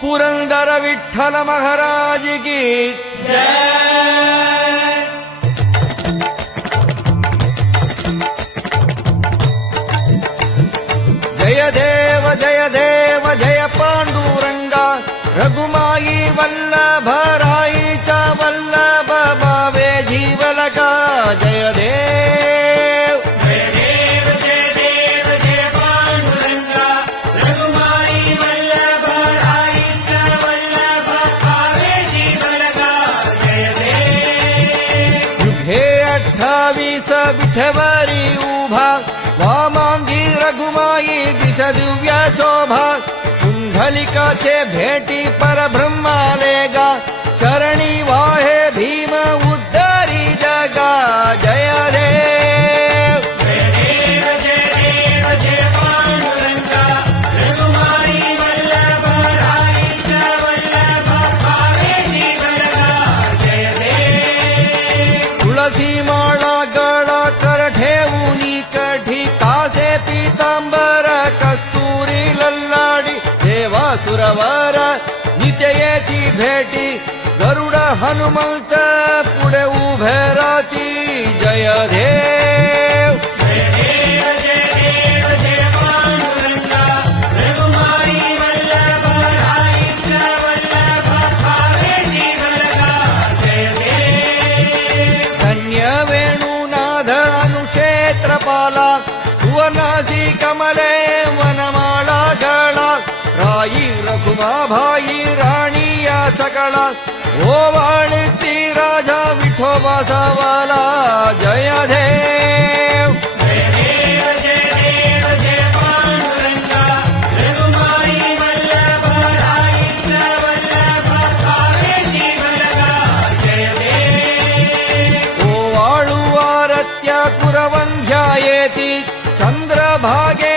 पुरंदर विठ्ठल महाराज की जय। जय देव जय देव जय पांडुरंगा रघुमाई वल्लभ राईचा वल्लभ भावे जीवलका जय देव। जय देव जय देव जय पांडुरंगा रघुमाई वल्लभ राईचा वल्लभ भावे जीवलका जय देव। युगे 28 विठेवरी उभा वामांगी रघुमाई दिश दिव्य शोभा कुंडलिकाचे भेटी परब्रह्मालेगा चरणी वाहे भीम उद्धारी जगा जय देव। जय देव जय देव जय पांडुरंगा रघुमाई वल्लभ राईचा वल्लभ भावे जीवलका जय देव। तुळसी माळा गळा कर ठेवूनी कठी कासे पीतांबर कस्तुरी लल्लाडी देवा सुरवर नित्य येती भेटी गरुड हनुमंत पुढे उभे राहती जय देव। जय देव जय देव जय पांडुरंगा रघुमाई वल्लभ राईचा वल्लभ भावे जीवलका जय देव। धन्य वेणुनाथ अनुक्षेत्रपाला सुवर्णासी कमले वनमाळा गळा राई रघुमाभाई राणी या सकळा ओवाळती राजा विठोबा सावाला जय देव। जय देव जय देव जय पांडुरंगा रघुमाई वल्लभ राईचा वल्लभ भावे जीवलका जय देव। ओवाळू आरत्या कुरवंध्या येती चंद्रभागे